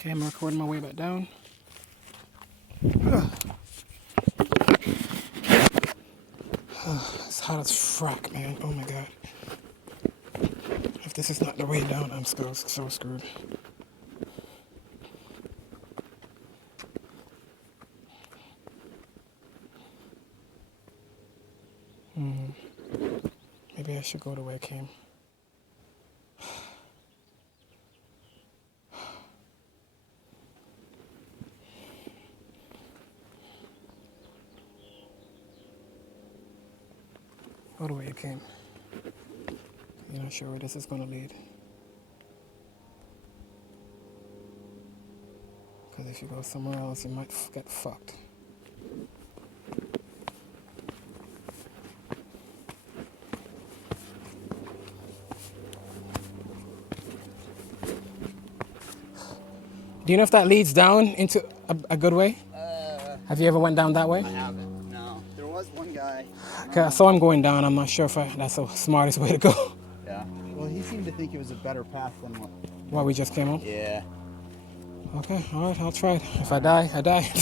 Okay, I'm recording my way back down. It's hot as frack, man. Oh my god. If this is not the way down, I'm so screwed. Maybe I should go the way I came. Go the way you came. You're not sure where this is gonna lead. Because if you go somewhere else, you might get fucked. Do you know if that leads down into a good way? Have you ever went down that way? I haven't, no. There was one guy. Okay, I saw him going down. I'm not sure if that's the smartest way to go. Yeah. Well, he seemed to think it was a better path than What we just came on? Yeah. Okay, alright, I'll try it. If I die, I die.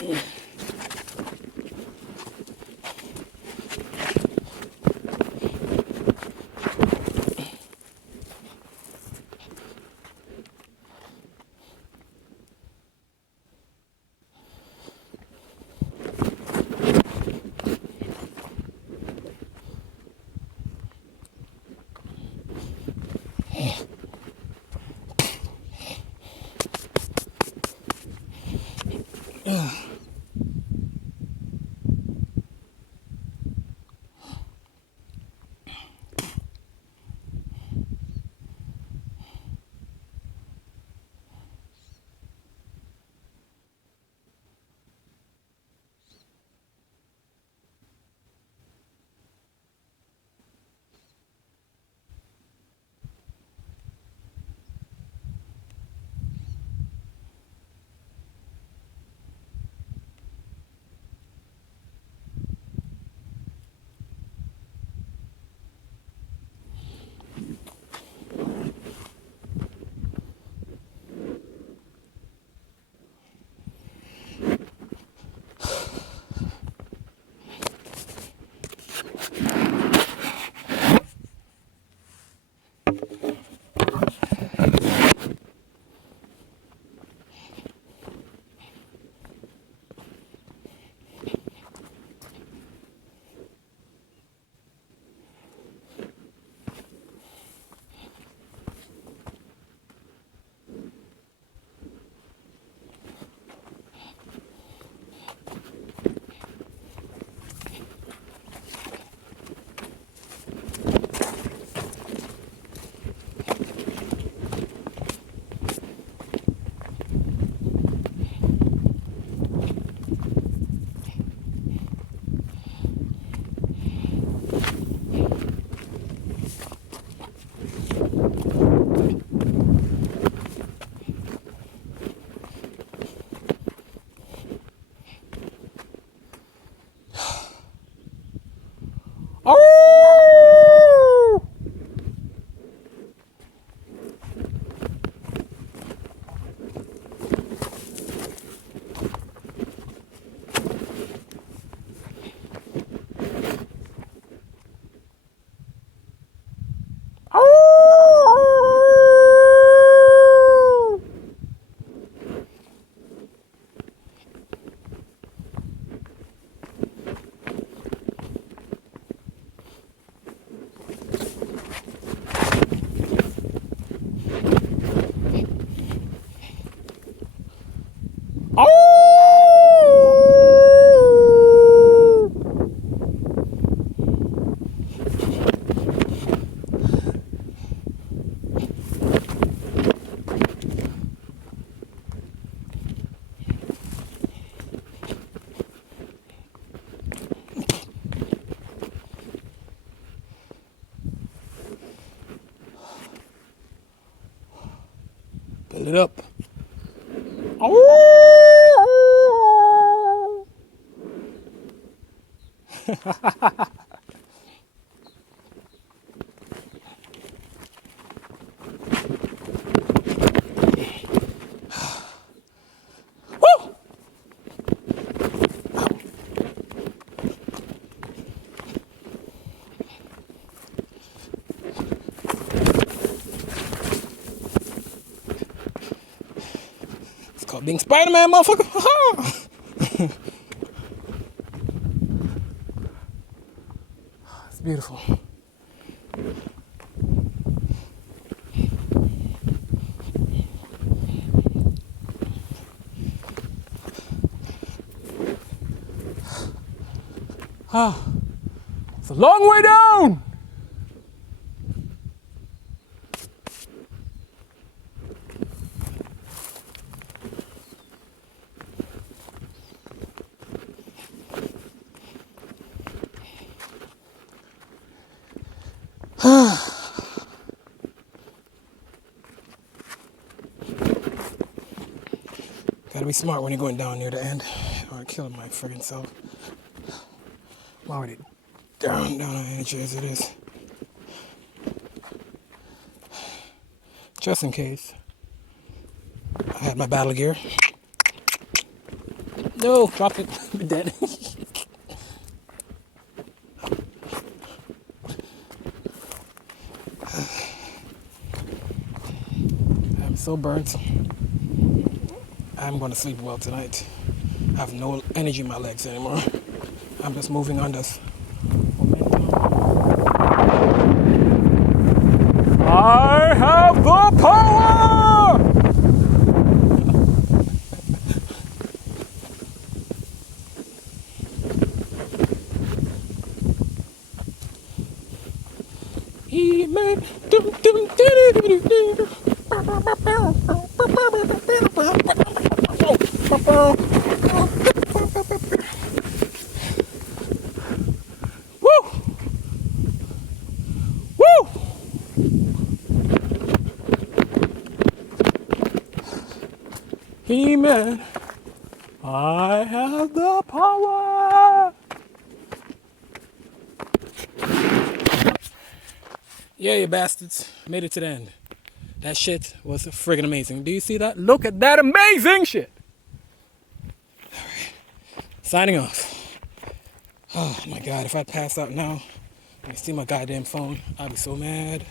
Oh! Oh! Oh! Build it up. Oh! Woo! It's called being Spider-Man, motherfucker. It's beautiful. It's a long way down. Gotta be smart when you're going down near the end, or kill my friggin' self. I'm already down on energy as it is. Just in case. I had my battle gear. No, drop it. I'm dead. I'm so burnt. I'm gonna sleep well tonight. I have no energy in my legs anymore. I'm just moving on this momentum. I have the power! He made Woo! Woo! He-Man, I have the power! Yeah, you bastards. Made it to the end. That shit was friggin' amazing. Do you see that? Look at that amazing shit! Signing off. Oh my god, if I pass out now and I see my goddamn phone, I'll be so mad.